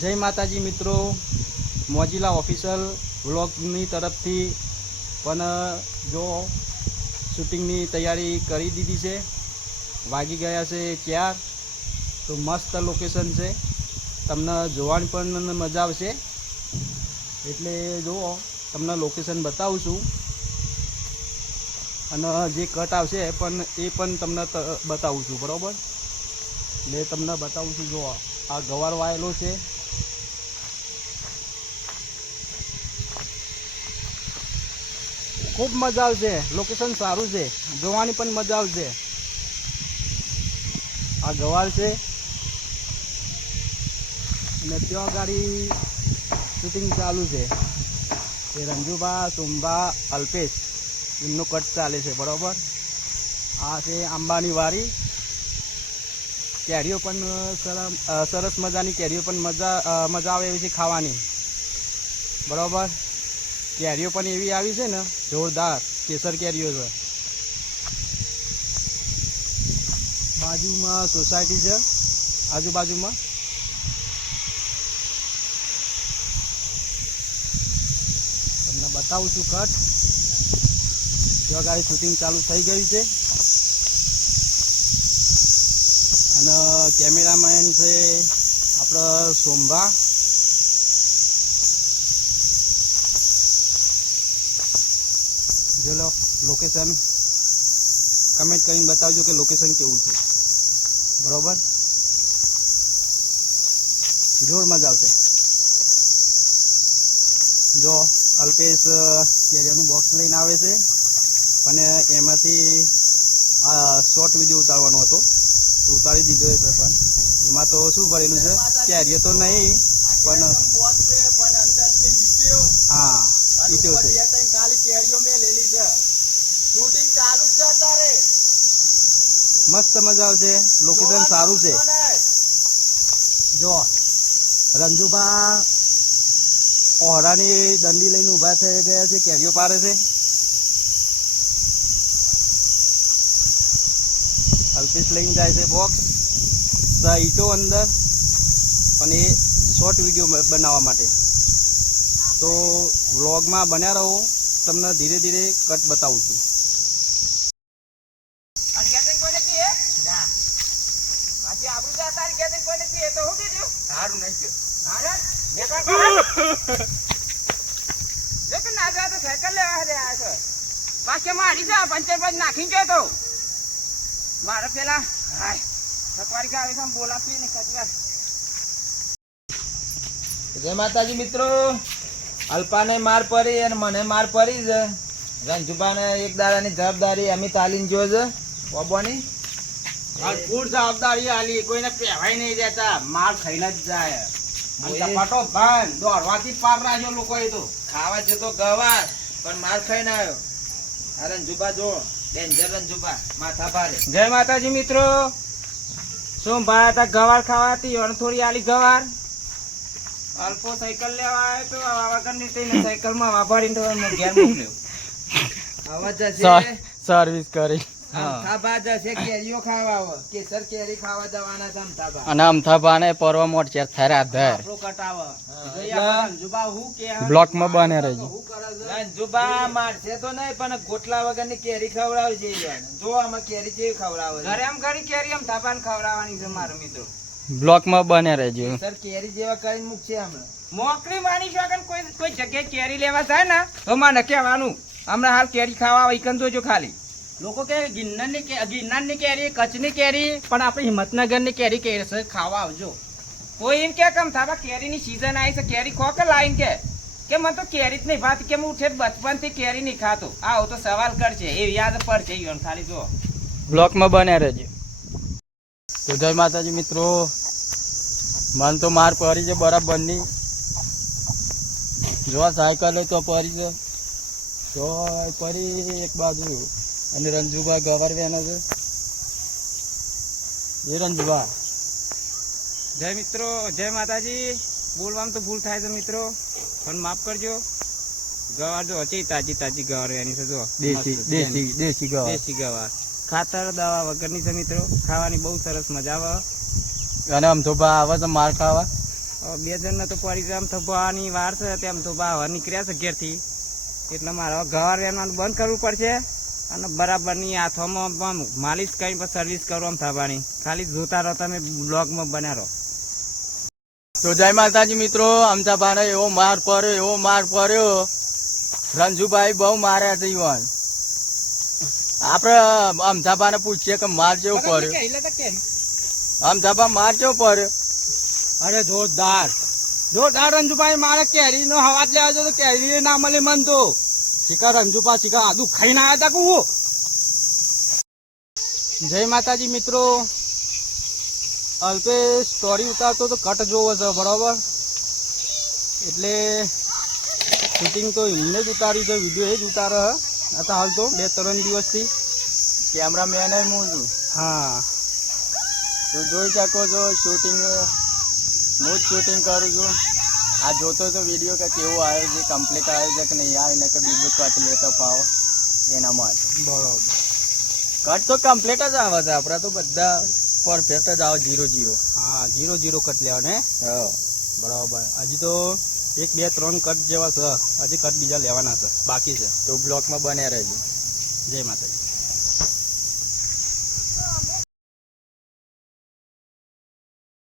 જય માતાજી મિત્રો, મોજીલા ઓફિશિયલ વ્લોગની તરફથી પણ જો શૂટિંગની તૈયારી કરી દીધી છે. વાગી ગયા છે 4. તો મસ્ત લોકેશન છે, તમને જોવાની પણ મજા આવશે. એટલે જુઓ, તમને લોકેશન બતાવું છું અને જે કટ આવશે પણ એ પણ તમને બતાવું છું, બરાબર? એટલે તમને બતાવું છું. જુઓ, આ ગવાર વાયેલો છે. ખૂબ મજા આવશે, લોકેશન સારું છે, જોવાની પણ મજા આવશે. આ ગવાર છે અને ત્યાં ગાડી શૂટિંગ ચાલુ છે. એ રંજુબા, સોમબા, અલ્પેશ એમનો કટ ચાલે છે, બરાબર? આ છે આંબાની વારી. કેરીઓ પણ સરસ મજાની કેરીઓ પણ મજા આવે એવી છે ખાવાની, બરાબર? કેરીઓ પણ એવી આવી છે ને, જોરદાર કેસર કેરીઓ છે. બાજુમાં સોસાયટી છે, આજુબાજુમાં. તમને બતાવું છું કટ. ત્યાં ગાડી શૂટિંગ ચાલુ થઈ ગયું છે અને કેમેરામેન છે આપણો સોમબા. જો લોકેશન કમેન્ટ કરીને બતાવજો કે લોકેશન કેવું છે, બરાબર? જોર મજા આવશે. જો અલ્પેશ કેરીઓનું બોક્સ લઈને આવે છે અને એમાંથી આ શોર્ટ વિડીયો ઉતારવાનો હતો, ઉતારી દીધો છે. પણ એમાં તો શું ભરેલું છે? કેરીઓ તો નહીં પણ હા, ઈટો છે. ખાલી કેરીઓ મેં લેલી છે. શૂટિંગ ચાલુ છે અત્યારે. મસ્ત મજા આવશે, લોકેશન સારું છે. જો રંજુભા ઓહરાની દંડી લઈને ઊભા થઈ ગયા છે, કેરીઓ પારે છે. અલ્પેશ લઈને જાય છે બોક્સ, ઈટો અંદર, પણ એ શોર્ટ વિડીયો બનાવવા માટે. તો વ્લોગમાં બન્યા રહો, તમને ધીરે ધીરે કટ બતાવું છું. મારે પેલા બોલાતી ને. જય માતાજી મિત્રો, અલ્પાને માર પડી અને મને માર પડી છે. રંજુબાને એક દાડાની જવાબદારી અમે તાલીમ જો છે બોબોની ભરપૂર જવાબદારી આલી, કોઈને કહેવાય નહીં દેતા, માર ખાઈને જ જાય. ચપાટો ભાન દોડવાથી પાર રાખ્યો લોકો. એ તો ખાવા જતો ગવાર પણ માર ખાઈને આવ્યો. આ રંજુબા જો ડેન્જર રંજુબા, માથા ભારે. જય માતાજી મિત્રો, શું ભાઈ હતા ગવાર ખાવાતી અને થોડી આલી ગવાર. અલ્પો સાયકલ લેવા આવ્યો તો વાવાગઢની થઈને સાયકલમાં વાભાડીને ઘેર મોકલ્યો. અવાજ જશે સર્વિસ કરી અમથાબા જશે કેરીઓ ખાવા, કેસર કેરી ખાવા જવાના છે અમથાબા. અને અમથાબાને પરવા મોટ ચેર થારે આધર આપણો કટાવ રંજુબા હું કે બ્લોકમાં બને રહેજો. રંજુબા મારશે તો નહીં પણ ગોટલા વગરની કેરી ખવડાવજે. જો આમાં કેરી જેવી ખવડાવે ઘરે આમ ઘડી કેરી અમથાબાને ખવડાવવાની છે મારો મિત્રો. બ્લોકમાં બને રહેજો. સર કેરી જેવા કરીને મૂકશે હમણાં. મોકલી માની શકો કોઈ જગ્યાએ કેરી લેવા જાય ને તો મને કહેવાનું હમણાં હાલ કેરી ખાવા ઈકન જોજો. ખાલી લોકો કે ગિરનારની કેરી, કચ્છની કેરી, પણ આપણે હિંમતનગરની કેરી છે ખાવા આવજો. કોઈ એમ કે કમ થાવા કેરીની સિઝન આવી છે, કેરી ખો કે લાઈન કે મને તો કેરી જ નહીં ભાત, કે હું છે બચપનથી કેરી નહીં ખાતો. આવો તો સવાલ કરશે, એ યાદ પડશે. ખાલી જો બ્લોકમાં બને રહેજો. તો જય માતાજી મિત્રો, મન તો માર પડી છે બરાબરની. જો સાયકલ તો પડી છે, તો પડી એક બાજુ. અને રંજુભા ગવાર વેનો છે. એ રંજુભા જય મિત્રો, જય માતાજી. બોલવામાં તો ભૂલ થાય છે મિત્રો, પણ માફ કરજો. ગવાર જો હચી તાજી તાજી ગવાર એની છે. જો દેશી ગવાર, દેશી ગવાર, ખાતર દવા વગરની છે મિત્રો. ખાવાની બહુ સરસ મજા આવે. અને આમ તો આવે તો માર ખાવા બે જણને તો પરિક્રમ થવાની વાર છે તેમ તો બહાર નીકળ્યા છે ઘેરથી એટલે મારે ઘર એનું બંધ કરવું પડશે અને બરાબરની હાથોમાં માલિશ કરીને પછી સર્વિસ કરો આમ થવાની ખાલી જોતા રહો તમે બ્લોગમાં બન્યા રહો. તો જય માતાજી મિત્રો, અમથાભાને એવો માર પડ્યો રંજુભાઈ બહુ માર્યા છે ઈવન. આપડે અમથાભાને પૂછીએ કે માર કેવો પડ્યો. અમથાભા માર કેવો પડ્યો? અરે જોરદાર રંજુભાઈ મારે કેરી નો હવાજ લેવા જો તો કેરી ના મળે મન તો શિકાર રંજુભા શિકાર આદુ ખાઈને આવ્યા હતા હું. જય માતાજી મિત્રો, અલ્પેશ સ્ટોરી ઉતારતો તો કટ જોવો છે બરાબર, એટલે શૂટિંગ તો એમને જ ઉતાર્યું છે, વિડીયો એ જ ઉતારે હતા હાલ તો 2-3 દિવસથી. કેમેરામેન હું છું. હા તો જોઈ શકો છો શૂટિંગ હું જ શૂટિંગ કરું છું. આ જોતો તો વિડીયો કે કેવો આવ્યો છે, કમ્પ્લીટ આવ્યો છે કે નહીં આવ્યો, ને કે બીજું કટ લેતો પાવો એના માટે. બરાબર, કટ તો કમ્પ્લીટ જ આવે છે, આપણા તો બધા પરફેક્ટ જ આવે 0-0. હા 0-0 કટ લેવા ને. હા બરાબર, હજી તો 1-2-3 કટ જેવા છે, હજી કટ બીજા લેવાના છે બાકી છે. તો બ્લોકમાં બન્યા રહેજો. જય માતાજી.